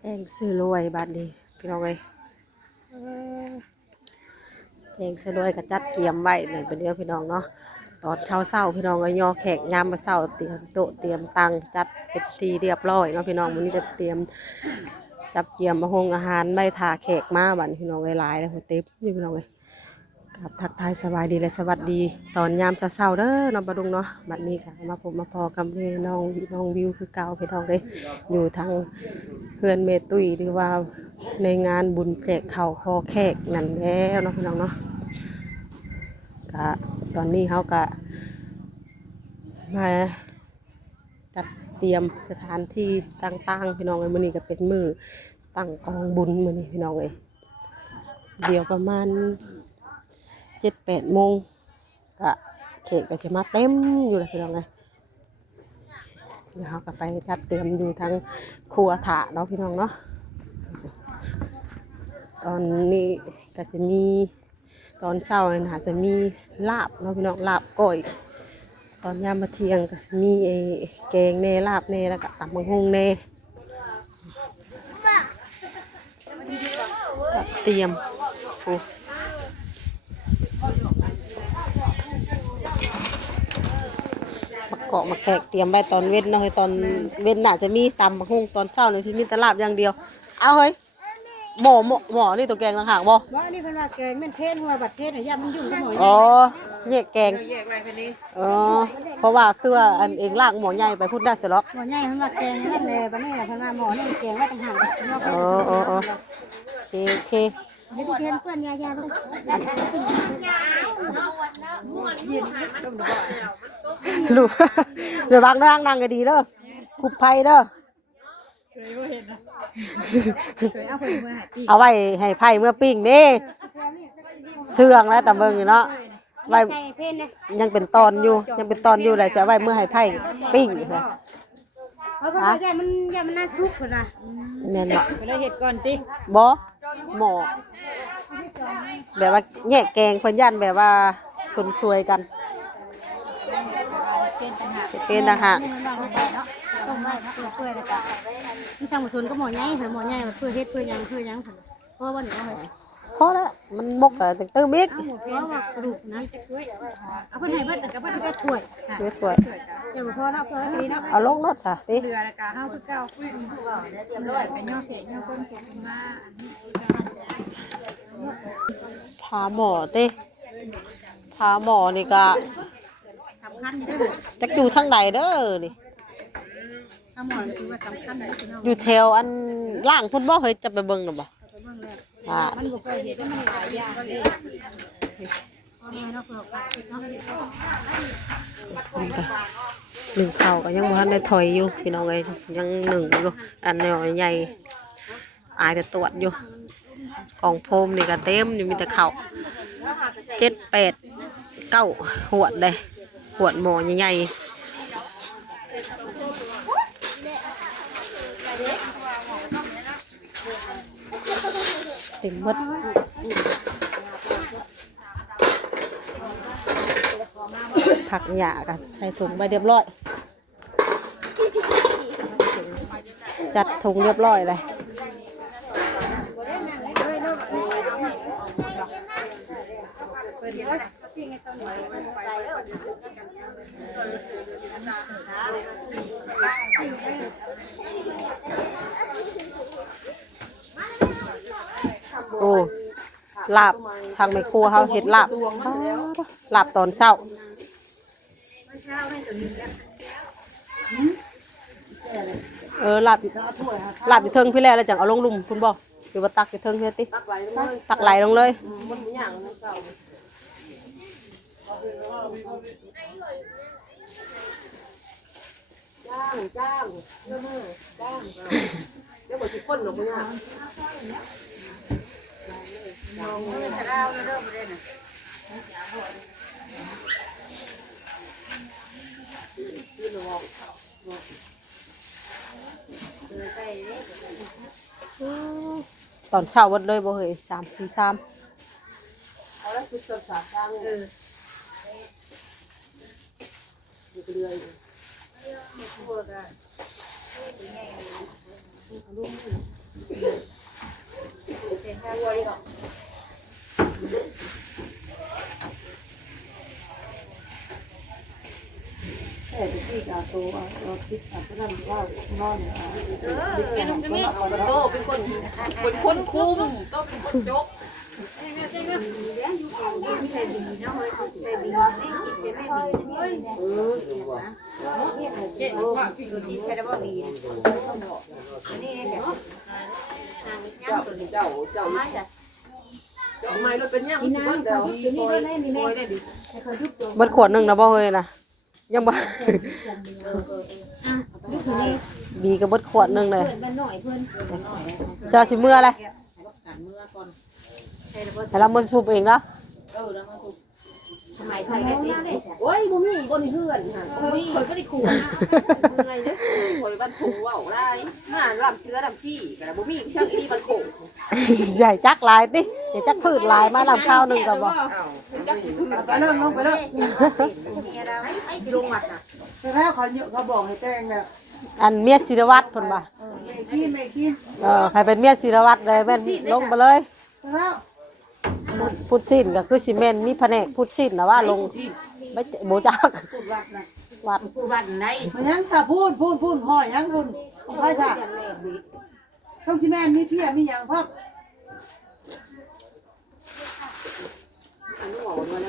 แทงซื้อรวยบัดนี้พี่น้องเอ้ยแทงซื้อรวยก็จัดเตรียมไว้เลยเป็นเรื่องพี่น้องเนาะตอนเช้าพี่น้องก็ยอแขกยามมาเช้าเตรียมโต๊ะเตรียมตังจัดเป็นทีเรียบร้อยเนาะพี่น้องวันนี้จะเตรียมจับเตรียมมาหงอาหารไม่ทาแขกมาบัดพี่น้องหลายๆแล้วเต็มนี่พี่น้องเอ้ยกับทักทายสบายดีและสวัสดีตอนยามเช้าเด้อน้องบดุงเนาะบัดนี้ค่ะมาพบมาพอกับน้องวิวคือเก่าพี่น้องเอ้ยอยู่ทางเพื่อนเมตุยหรือว่าในงานบุญแจกข้าวพอแขกนั่นแล้วเนาะพี่น้องเนาะก็ตอนนี้เขาก็มาจัดเตรียมสถานที่ต่างๆพี่น้องเอ้ยมื้อนี้ก็เป็นมื้อตั้งกองบุญมื้อนี้พี่น้องเอ้ยเดี๋ยวประมาณ7-8 โมงก็เขกก็จะมาเต็มอยู่แล้วพี่น้องเอ้ยเดี๋ยวเขาก็ไปจัดเตรียมอยู่ทั้งครัวถาเนาะพี่น้องเนาะตอนนี้ก็จะมีตอนเช้าเนี่ยนะจะมีลาบเนาะพี่น้องลาบก้อยตอนยามมาเที่ยงก็จะมีแกงเนลาบเนแล้วก็ตำบักหุ่งเนก็เตรียมโอ้เกาะมาแขกเตรียมไว้ตอนเว้นเนาะตอนเว้นน่ะจะมีตำบักหุ่งตอนเช้าเนี่ยจะมีแต่ลาบอย่างเดียวเอาเฮ้ยหมอนี่ตัวแกงต่างหากบ่ว่านี่เพนว่าแกงมันเทศหัวบัดเทศน่ะย่ามันยุ่งกับหมออ๋อแยกแกงอ๋อเพราะว่าคือว่าอันเองล่างหมอใหญ่ไปพูดได้สิล็อกหมอใหญ่เพนว่าแกงนั่นแหละบัดนี้เพนว่าหมอนี่แกงไว้ต่างหากเนาะอ๋อโอเคเดี๋ยวเรียนเพื่อนยาลูกลูกเดี๋ยวบางนั่งก็ดีเด้อคุบไผ่เด้อเอาไว้ให้ไผ่เมื่อปิ้งนี่เสื่องแล้วแต่เบิ่งอยู่เนาะไว้ยังเป็นตอนอยู่เลยจะไว้เมื่อให้ไผ่ปิ้งใช่เพราะว่าย่ามันน่าชุกพุ่นน่ะแม่นบ่ไปเลยเฮ็ดก่อนติบ่หมอแบบว่าแยกแกงเพิ่นย่านแบบว่าสุนซวยกันเป็นต่างหากต้มไว้เปื่อยแล้วก็มีช่างบ่สนก็หมอใหญ่หมอใหญ่เพื่อเฮ็ดเพื่อหยังเพราะว่านี่เอาให้พอแล้วมันมกแต่ตื้อมิกเพราะว่ากระดูกนะเอาเพิ่นให้เบิดก็บ่ได้ถ้วยถ้วยอย่าบ่พอเนาะเพิ่นเนาะเอาลงรถซะสิเรือแล้วก็เฮาคือเก่าเรียบร้อยเป็นย่อเขกย่อคนถูกมาพาหมอติพาหมอนี่ก็สำคัญเด้อจักอยู่ทางใดเด้อนี่ถ้าหมอคือว่าสำคัญนะอยู่แถวอันล่างพุ่นบ่เคยจะไปเบิ่งน่ะบ่มันบ่เคยเห็นมันหลายอย่างเลยเนาะเนาะหนึ่งข้าวก็ยังบ่ทันได้ถอยอยู่พี่น้องเอ้ยยังหนึ่งอยู่อันน้อยใหญ่อายแต่ตรวจอยู่กล่องโฟมนี่ก็เต็มอยู่มีแต่ข้าว7-8-9หวดเลยหวดหม้อใหญ่ๆเต็มหมดผักหญ้ากันใส่ถุงไปเรียบร้อยจัดถุงเรียบร้อยเลยโอ้ลาบทางแม่ครัวเขาเห็ดลาบตอนเช้าลาบอยู่เทิงพี่แล้วจังเอาลงลุ่มคุณบอกหรือว่าตักอยู่เทิงเฮ็ดติตักไหลลงเลยจ้างเดี๋ยวบ่สิคนหรอกมึงอ่ะตอนเช้าวันเลยบ่เฮ้ย3-4-3เอาแล้วชุด3จ้างอยู่เรื่อย โตเป็นคนคุมโตเป็นคนจกไม่รถเป็นยังมีน้ำเจ้ามีรถได้มีแม่ เบิดขวดหนึงนะบ่เฮ้ยนะยังบ่ บีก็เบิดขวดหนึงเลยจะสิเมื่ออะไรให้เรามาสูบเองเนาะ โอ้ยบ่มีบ่มีเพื่อนค่ะบ่มีข่อยบ่ได้ขู่เมื่อยเด้อข่อยบ้านถูเว้าได้มาลำเชื้อลำพี่ก็บ่มีช่างอีบ้านโข ใหญ่จักหลายติใหญ่จักพืชหลายมาลำข้าวหนึงก็บ่ ไปเริ่มลงไปเริ่มลงมัดน่ะ แล้วเขาบอกให้แจ้งเนี่ย อันเมียศิรวัตรเพิ่นว่า ไม่คิด ใครเป็นเมียศิรวัตรเลยแม่นลงไปเลย แล้ว พุดสิ้นก็คือสิแม่นมีแผนกพุดสิ้นนะว่าลงไม่บ่จัก พูดวัดนะ วัด ผู้บ้านไหน มันยังถ้าพูดห่อยยังพูดใครจ้ะต้องสิแม่มีเพี้ยมีอย่างพัก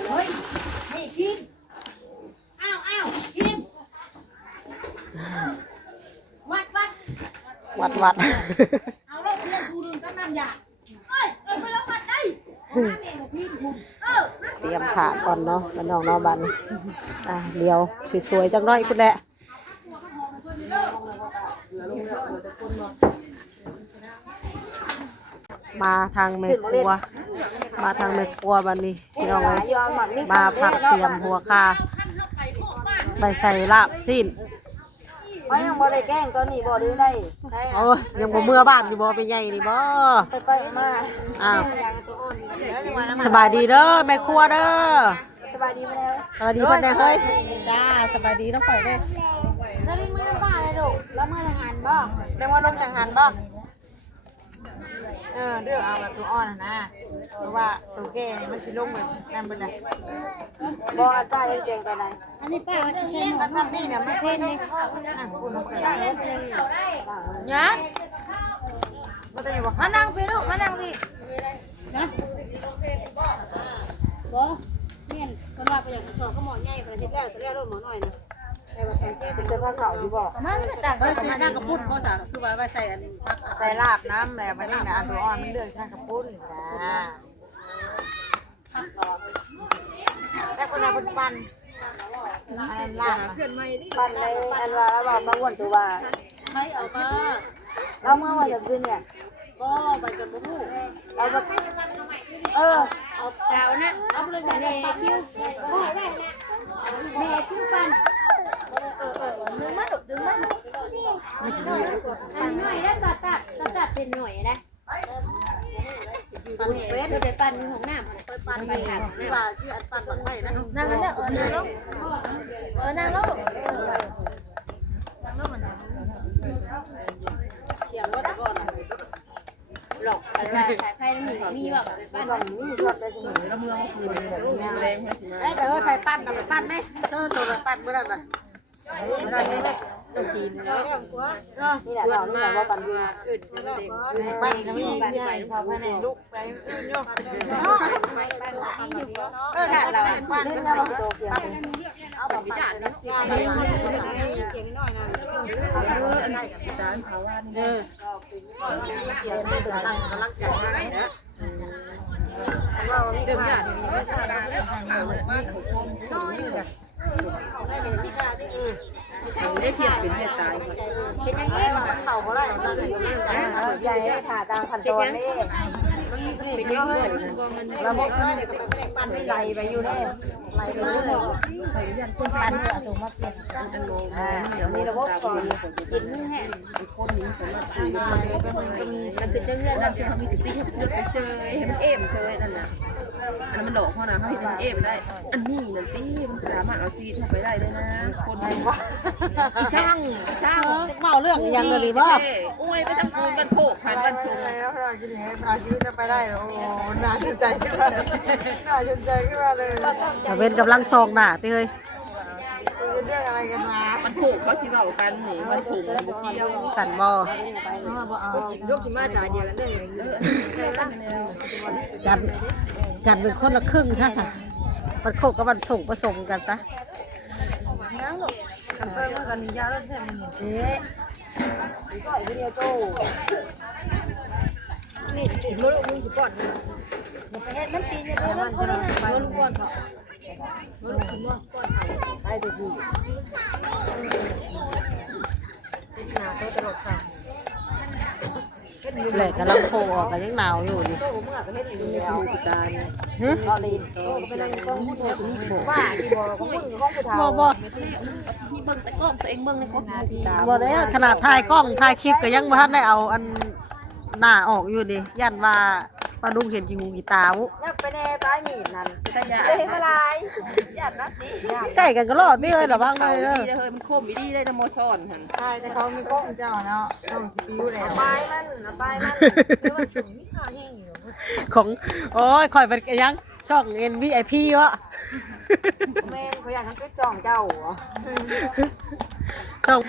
เฮ้ยนี่คิดอ้าวคิดวัด วัด เอาเราเพี้ยนคูนึงก็น้ำยาไปแล้ววัดได้ เตรียมขาก่อนเนาะบ้านน้องเนาะบ้านนี้เดี๋ยวสวยๆจังน้อยพุ่นแหละมาทางแม่ครัวมาทางแม่ครัวบัดนี้พี่น้องเอ้ยมาพักเตรียมหัวคาไปใส่ลาบสิ้น ว่ายังบ่ได้แกล้งตัวนี้บ่ดื้อได้ โอ้ยยังบ่เมื่อบ้านอยู่บ่เป็นไงนี่บ่ ไปมา อ้าวสบายดีเด้อแม่ครัวเด้อ สบายดีมั้ย สบายดีเพิ่นได้เฮ้ยจ้าสบายดีน้องข่อยเด้อ แล้วนี่มื้อบ้าเลยลูกแล้วมื้อทหารบ่ ได้ว่าน้องจังหันบ่เลือกเอาแบบตัวอ่อนนะเพราะว่าตัวแก่นี่มันสิลงแบบนั้นเบิดน่ะ บ่อาจารย์เก่งไปไหนอันนี้ป้าว่าสิเซ็น มันทำนี่เนี่ยมัน เพิ่นนี่ เนี่ยมันจะอยู่บ่มานั่งพี่ลูกมานั่งพี่ นะบ่เมียนเพิ่นว่าไปอยากสอบก็หมอใหญ่เพิ่นเฮ็ดแล้วจะเรียกรถหมอน้อยนะแต่ว่าแข็งแรงเป็นเสื้อผ้าขาวอยู่บ่ มาต่างกันมานั่งกับปุ้นบ่ซะคือว่าใส่อันใส่ลาบน้ำแล้วบัดนี้น่ะอันตัวอ่อนมันเลือกใส่กับปุ้นจ้าแต่คนน่ะเพิ่นปั่นอันลาบ ปั้นในอันว่าเราบางวันตัวว่า ให้เอามา เราเมื่อวันจะคืนเนี่ย ก็ไปจนบ่ฮู้ เอาแบบเอาเจ้านะเอาเลยแม่คิ้วแม่คิ้วปันดึงมาดุดึงมาอันหน่อยได้ตัดเป็นหน่อยนะ ปั่นเฟส เราไปปั้นของน้ำ ไปปั่นไปหาที่ว่าที่อันปั่นบักไม้นะ นั่งนั่นนั่งลงนั่งลง เขียนว่าแต่ก่อนน่ะ หลอกอะไรสายไฟมีแบบปั้นมีช็อตไปเสมอ แล้วเมืองคือแรงให้สินะ เอ้ยแต่ว่าไปปั่นน่ะไปปั่นไหมตัวไปปั่นมื้อนั้นน่ะนั่นนี่ตัวจีน นี่แหละเรานี่แหละว่าปั้นดี อึดเด็ก ปั่นก็มีใหญ่พอภายในลูกไปอื่นโยมถ้าเราปั่น เล่น ก็ แล้ว ได้ เราโตเกียว เอาแบบปั่นเนาะ เก่งน้อยนะ จานเขาว่านี่ เขียนเป็นกำลังใจให้นะ เดิมอย่างนี้ไม่ธรรมดาแล้วมากเขาชมได้เพียงเป็นเพียงตาย เป็นยังไงว่าเข่าบ่ได้มันเลยกำลังใจ ใหญ่ผ่าตามพันตอนนี่ เป็นเยอะเลย ระบบซ้ายเนี่ยก็ไปปั่นไม่ไหลไปอยู่ได้ไหลไปเรื่อย ปั้นเนี่ยถูกมาเปลี่ยนเดี๋ยวมีระบบก่อนกินแห้ง มันติดเรื่องนั้นที่เขามีสติเขาเลือกไปเชยให้มันเอ็มเชยนั่นน่ะอันมันดอกเขานะเขาเห็นมันเอ็มได้ อันนี้นั่นที่มันสามารถเอาซีทำไปได้เลยนะคนช่าง เมาเรื่องยังเลยหรือว่า อุ้ยไปทางปูนกันโผกผ่านกันสูง แล้วเราจะเห็นอาชีพจะไปได้โอ้น่าสนใจขึ้นมาเลยน่าสนใจขึ้นมาเลยแต่เป็นกำลังซองหน้าเต้ย เ เป็นเรื่องอะไรกันมา มันถูกเขาสิเว้ากันนี่มันถูกมันบ่เกี่ยว สันบ่ ยกสิมาจ่ายเดียวกันได้เลย กันเป็นคนละครึ่งซะซะวันโคกกับวันส่งผสมกันซะ กันเฟิร์มกันยาแล้วแท้มันก็ไอ้เนี่ยโต นี่ติดมือลูกมึงสิก่อนอย่าไปเฮ็ดมันตีอย่าไปมันก็ได้มือลูกก่อนเขามือลูกขึ้นมาก่อนเขา ไอ้ตัวกู เป็นหน้าโตตลอดค่ะ แหละกำลังโคออกกันยังหนาวอยู่ดิ โตเมื่อก็เฮ็ดอยู่แล้วตาเนี่ย ฮะ ก็ลีนโตก็เป็นกองพูดว่าที่บ่ของมึงของผู้เฒ่า บ่ นี่เบิ่งแต่กล้องตัวเองเบิ่งในกล้อง บ่ได้ขนาดถ่ายกล้องถ่ายคลิปก็ยังบ่ทันได้เอาอันหน้าออกอยู่ดิยันว่าปลาดุงเห็นกี่หูกี่ตาวุ นับไปแน่ปลายมีดนั่น แต่ยา เฮ้ยมาลายญาตินัดนี่ญาติ ใกล้กันก็รอดนี่เลยเหรอบ้างเลยเด้อ เฮ้ยมันคมอีดีได้นโมซ่อนหั่น ใช่แต่เขามีกล้องเจ้าเนาะต้องสิปิ้วแล้วปลายมันปลายมันคือว่าถึงนี่ข้าแห้งอยู่ ของโอ้ยคอยเป็นยังช่อง NVIP วะ แม่เขาอยากทำเป็นจ่องเจ้าเหรอ ช่อง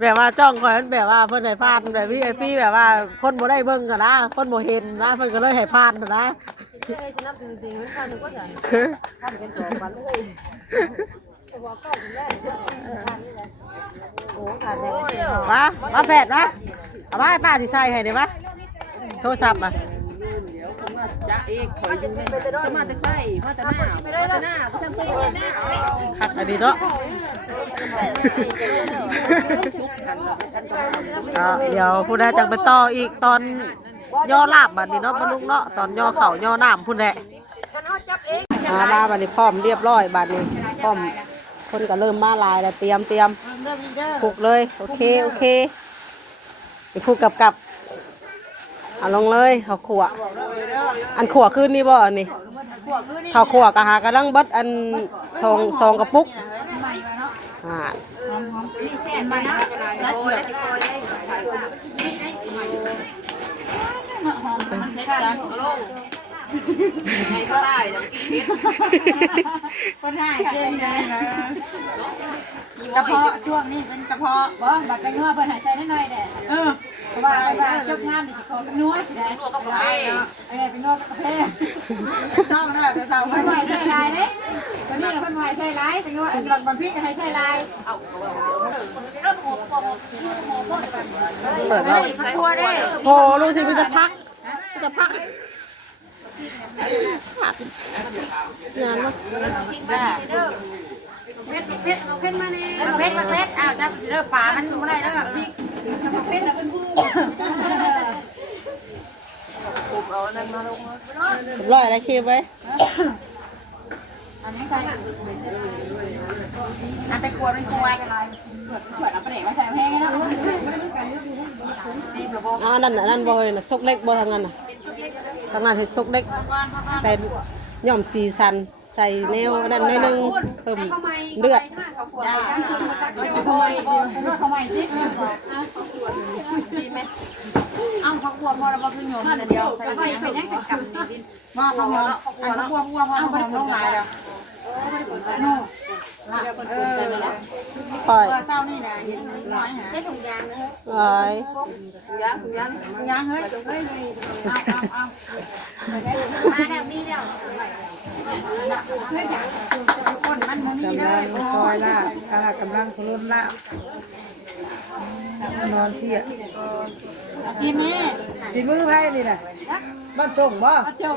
แบบว่าจ้องคอยมันแบบว่าเพิ่นให้พานแบบ VIP แบบว่าคนบ่ได้เบิ่งกันนะคนบ่เห็นนะเพิ่นก็เลยให้พานนะ เฮ้ยสนับสนุนจริงมันพาหนูก็ได้ ทำเป็นจ่องมันเลยโอ้ขาดแรง มาแผดนะเอาไว้ป้าสิใส่ให้ได้ปะโทรศัพท์อ่ะ จะเอกข่อยอยู่จะมาแต่ใส่มาแต่หน้ามาแต่หน้าบ่ทันใส่หน้า คักอันนี้เนาะเดี๋ยวผู้ใดจังไปต่ออีกตอนย่อลาบบัดนี้เนาะบ่ลุงเนาะตอนย่อเข่าย่อน้ำพุ่นแหละมาบัดนี้พร้อมเรียบร้อยบัดนี้พร้อมคนก็เริ่มมาลายแล้วเตรียมคลุกเลยโอเคไปคลุกกับเอาลงเลยข้าวขั่วอันขั่วขึ้นนี่บ่อันนี้ข้าวขั่วกะหากำลังเบิดอันซองกระปุกอ่า ใช้ก็ได้แล้วกิน คนหายเก่งเลยนะกระเพาะช่วงนี้เป็นกระเพาะบ่บัดไปนัวเพิ่นหายใจนิดหน่อยแหละเพราะว่าจบงานนี่สิขอนัวสิได้นัวกับกาแฟไปนัวกับกาแฟเศร้านะแต่เศร้ามันไหวใส่ลายเด้ตอนนี้เราเพิ่นไหวใส่ลายแต่ว่าอันบันพริกให้ใส่ลายเอา เปิดแล้ว ครัวได้ โอ้ลูกสิมันจะพักงานวะ เพชรมาแน่เพชรอ้าวจะเลิกป่ามันบ่ได้แล้วพริกเพชรน่ะเป็นผู้ ร้อยอะไรคิวไว้ อันนี้ใส่อันไปกวนมันกวนกันเลยขวดเอาไปไหนมาใส่แห้งแล้ว อ๋อนั่นบ่เฮ้ยน่ะซกเล็กบ่ทางนั้นน่ะทางนั้นเฮ็ดซกเล็กใส่ย่อมสีสันใส่แนวนั่นหน่อยนึงเพิ่มเลือด เขาใหม่สิอ้าวเขากลัวพอเราขึ้นโยนเดียวใส่ไปยังกับกับมาเขาหอมอันเขากลัวพอเขาลงหลายแล้วนู่ปล่อย เต้านี่นะเห็นน้อยฮะ ร้อย ยังเฮ้ยเอามาแล้วมีแล้วคนมันมันนี่เลย ซอยลาบขณะกำลังคุรุนลาบนอนเพีย ซีมี สีมือไพ่นี่น่ะบ้านส่งบ่ ชม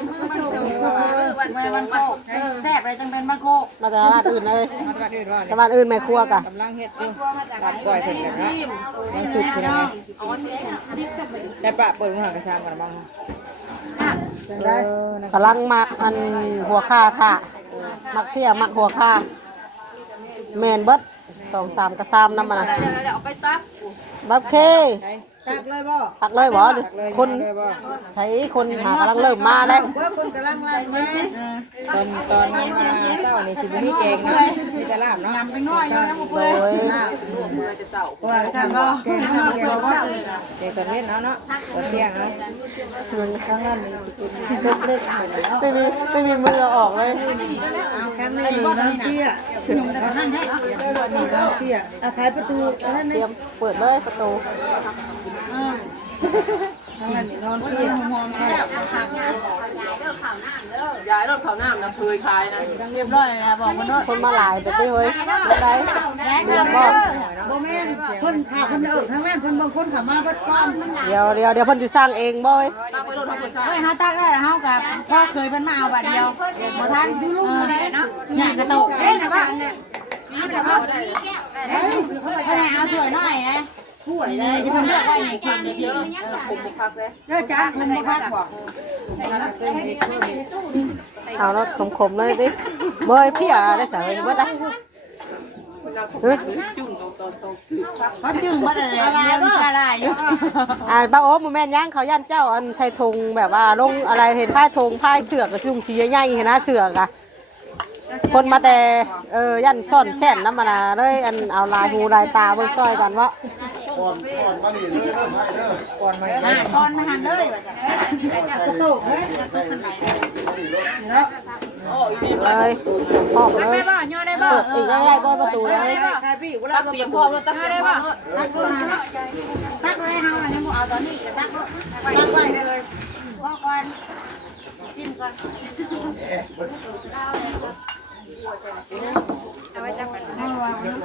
มันโคกแซ่บอะไรจังเป็นมันโคก มาแต่บ้านอื่นเลย มาตะวันอื่นว่า แต่บ้านอื่นแม่ครัวกะ กำลังเฮ็ดอยู่บ้านก้อยเพิ่นกันนะยังสุดเพิ่นไงแต่ปะเปิดมือหากระชามกันบ้างได้ กำลังมักอันหัวค่าท่ามักเพี้ยมักหัวค่าแมนเบิด2-3กระซามน้ำมันนะ เอาไปตัก บับเค ตักเลยบ่ ตักเลยบ่คน เลยบ่ ใช้คนหากำลังเริ่มมาแล้ว ว่าคนกำลังล้างมาตอนนี้มาเช้านี่สิบ่มีแกงเนาะมีแต่ลาบเนาะลำไปน้อยเนาะน้ำ โดย ลาบว่าท่านบ่แกงน้ำแกงบ่แกงตอนเย็นเอาเนาะตอนเที่ยงเนาะข้างนั้นนี่สิเป็นเล็กๆไม่มีมือออกเลย เอาแคมนี่น้ำเตี้ยหนุ่มแต่นั่นให้น้ำเตี้ยเอาขายประตูนั่น เต นี่ รียมเปิดเลยประตู นั่นนี่นอนเตี้ยมองๆเนี่ย ย้ายรถเขาน้ำนะเคยขายนะ เรียบร้อยเลยนะบอกมันว่า คนมาหลายแต่เฮ้ยได้ เรียบร้อยบ่แม่นคนขาคนเอิ้นทางแม่นคนบางคนเขามาเบิดก่อน เดี๋ยวเพิ่นสิสร้างเองบ่เว้ย ตั้งไปรถเขาคนขาย เฮ้ยเฮาตักได้แล้วเฮากับพ่อเคยเพิ่นมาเอาบาทเดียวบ่ทันเนาะเนี่ยกระตุกเด้นะว่านี่แบบว่าเฮ้ยเพิ่นให้เอาถ้วยน้อยนะถ้วยเลยที่เพิ่นเลือกไว้ในเขตนี้เยอะ ผมบุกพักเลย เด้อจ้าเพิ่นบ่พักบ่ เอารถขมๆเลยดิเมื่อยเพี้ยได้สายเบิดอ่ะ จุ่มโตคือพัก เขาจึงบ่ได้เลยเรียนละลายอยู่ ป้าโอ๊บแม่นย่างเขาย่านเจ้าอันใส่ธงแบบว่าลงอะไรเห็นป้ายธงป้ายเสือกกับชุงสีใหญ่ๆเห็นนะเสือกอะคนมาแต่ย่านซ่อนแช่นน้ำมันเลยอันเอาลายหูลายตาเบิ่งซอยกันว่า ก่อนมา ก่อนมาหันเลยว่าจ้ะกระตุกเฮ้ยกระตุกมันไหลเนาะ เลยห้องเลย ได้บ่ย่อได้บ่ เปิดอีกได้บ่ประตูเลย ใครพี่เวลา ตั้งเตรียมพร้อมแล้วตั้งได้ป่ะ ตักเลยเฮาอันนี้บ่เอาตอนนี้ตัก ตั้งไว้ได้เลย พ่อก่อนจิ้มก่อนเอาไว้จับกันเอาไว้ ตั้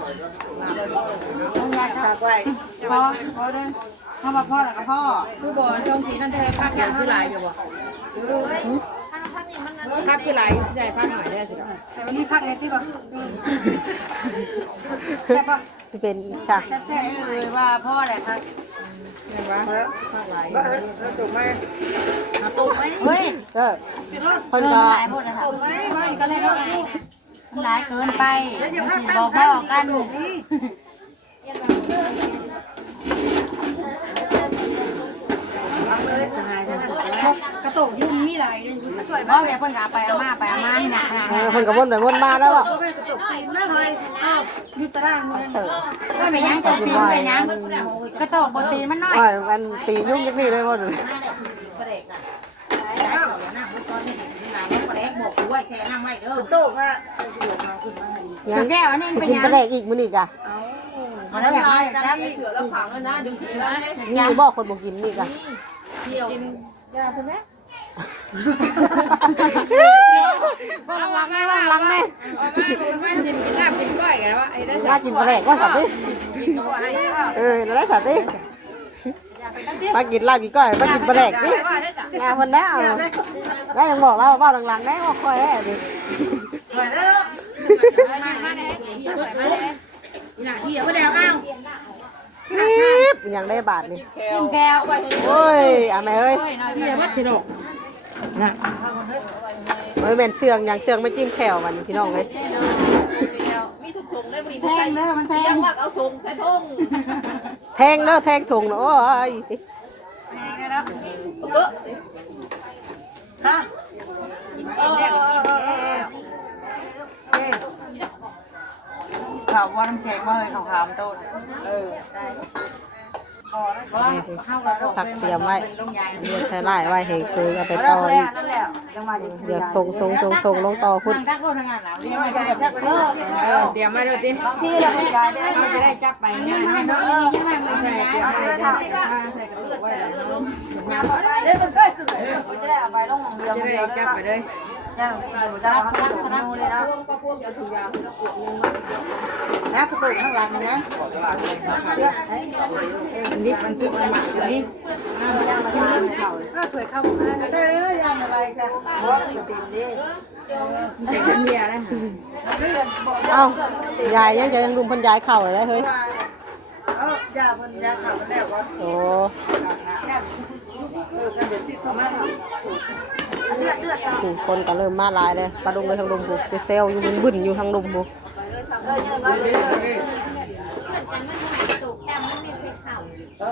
งไว้ พอเด้อเฮามาพ่อแล้วก็พ่อ คือบ่จงสีนั่นแท้พักอย่างคือหลายอยู่บ่พักคือหลายใช่พักหน่อยได้สิ แต่วันนี้พักในที่บ่แซ่บบ่ เป็นค่ะ แซ่บเลยว่าพ่อแหละครับ เห็นว่าพักหลายถูกไหม เฮ้ย ก็คน เกิน ก็ หลายหมดเลยค่ะไม่ก็เลยว่าหลายเกินไปบอกพ่อกันกระตุกยุ่งมีหลายด้วยช่วยบ่แม่เพิ่นก็ไปเอามาหนัก คนก็วนไปวนมาแล้วอ่ะ อยู่ตารางมันก็ไม่ยังจะตีนไปยังกระตุกบ่ตีนมันน้อย มันตียุ่งยักนี่เลยว่าดู โต๊ะอ่ะ ยัง แก้วนี่ ไป เป็น กิน ยัง ปลาแดกอีกมื้อนี้กะ มันแล้วอยากให้จับ เสือแล้วขังแล้วนะดึงทีแล้ว นี่บอกคนบ่กินนี่กะ บ่หลังแม่ว่าหลังแม่มาชิมกินน้ำกินก้อยกันว่าไอ้ได้ มากินปลาแดกก็สัตว์ดินั่นแหละสัตว์ดิมากินลาบกินก้อยมากินปลาแดกดิงานคนแล้วแล้วยังบอกเราว่าหลังๆแน่ว่าค่อยแน่ดิ เหี่ยวก็เดียวอ้าว นิบยังได้บาทนี่ จิ้มแก้ว โอ้ยอ่ะแม่เอ้ย เฮียวัดสิโนนะ เฮ้ยแม่นเสืองยังเสืองไม่จิ้มแขวมันพี่น้องเลย มีทุกทงได้บริ แทงเด้อมันแท ยัง งว่าเอาทรงใส่ทง แทงเด้อแทงถุงเนาะโอ้ย เออ ข่าวว่าน้ำแข็งว่าเฮ้ยข่าวมันโตตักเตรียมไว้เดี๋ยวใช้ไล่ไว้ให้คือเอาไปต่ออีก นั่นแหละยังมาอยู่ เดี๋ยวส่งลงต่อพุ่น ทางกักโลกทางงานแล้วเรียกมาแบบนักเลิก เตรียมมาด้วยติ ที่เราไม่ได้ได้ เราจะได้จับไปง่ายๆเนาะ ยังไงไม่ได้ เตรียมมาใส่กระปุกไว้ เดี๋ยวมันได้สุดเลยจะได้เอาไปลงเรือ จะได้จับไปเลย ย่างสิดูได้เขาส่งนูเลยนะ ก็พวกยาถุงยาที่เราปวดนึง นะกระปุกข้างหลังนะ นี่มันชุดมันหมักอยู่นี่ ถวยเข้ามาได้เลยย่างอะไรกันเพราะติดนี่ จะกินเบียร์ได้ เอ้ายายยังรุมเพันยายเข่าเลยนะเฮ้ย ยาพันยาข่าวแล้วก็ โอ้ กันเดี๋ยวที่เขามาเลือด คนก็เริ่มมาหลายเลยปลาดุงเลยทางลุมบุกเซลอยู่บึ้นอยู่ทางลุมบุก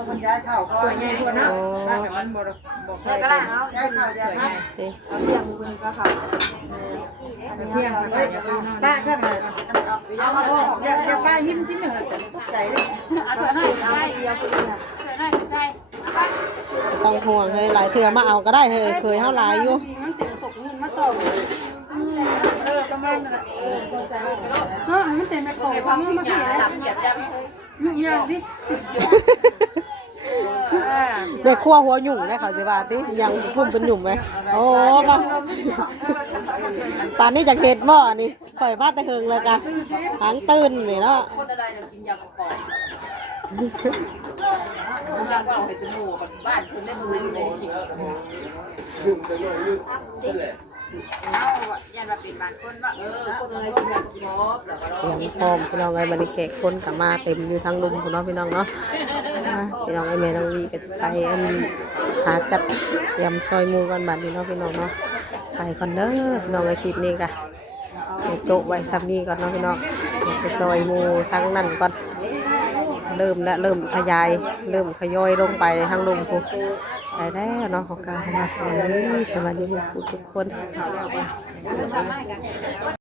มันย้ายเข้าก็ใหญ่กว่าเนาะถ้ามันบ่เคยเป็นย้ายเข้าย้ายมา เด้ เที่ยงมื้อก็เข้าเที่ยงป้าซั่นน่ะอย่าป้าหิ้มที่เหนื่อยตกใจเด้ เอาเถอะหน่อยใช่เดียวไปเลยเถอะหน่อยใช่ ต้องห่วงเฮ้ยหลายเทื่อมาเอาก็ได้เฮ้ยเคยเฮาหลายอยู่ มันติดตกเงินมาต่อ ประมาณนั้นแหละมันเต็มไปโต เก็บ ค ความ วาม ที่ มา หยา เกี่ยว หลับเหยียบจัง ยุ่งยากดิ แม่ครัวหัวหยุ่งได้เขาสิว่าติยังพุ่มเป็นหยุ่มไหมโอ้มาป่านนี้จากเฮ็ดบ่นี่ข่อยมาแต่เฮิงเลยกะหางตื่นนี่เนาะ คนอะไรเนี่ยกินยาปอกผมอยากว่าเอาให้จมูกบ้านคุณได้มือเลยกิน ยันว่าเป็นบ้านคนว่า คนอะไรกินยากินมอบแล้วก็ เตรียมพร้อมพี่น้องไอ้บัดนี้แขกคนก็มาเต็มอยู่ทั้งลุมพี่น้องเนาะพี่น้องไอ้แม่น้องวีก็จะไปหาจัดเตรียมซอยหมูกันบัดนี้เนาะพี่น้องเนาะไปก่อนเด้อพี่น้องไอ้คลิปนี้ก็โจ๊ะไว้ซ้ำนี้ก่อนเนาะพี่น้องไปซอยหมูทั้งนั้นก่อนเริ่มขยายเริ่มขย่อยลงไปทั้งลุมพูไปแล้วเนาะของการมาสวัสดีทุกคน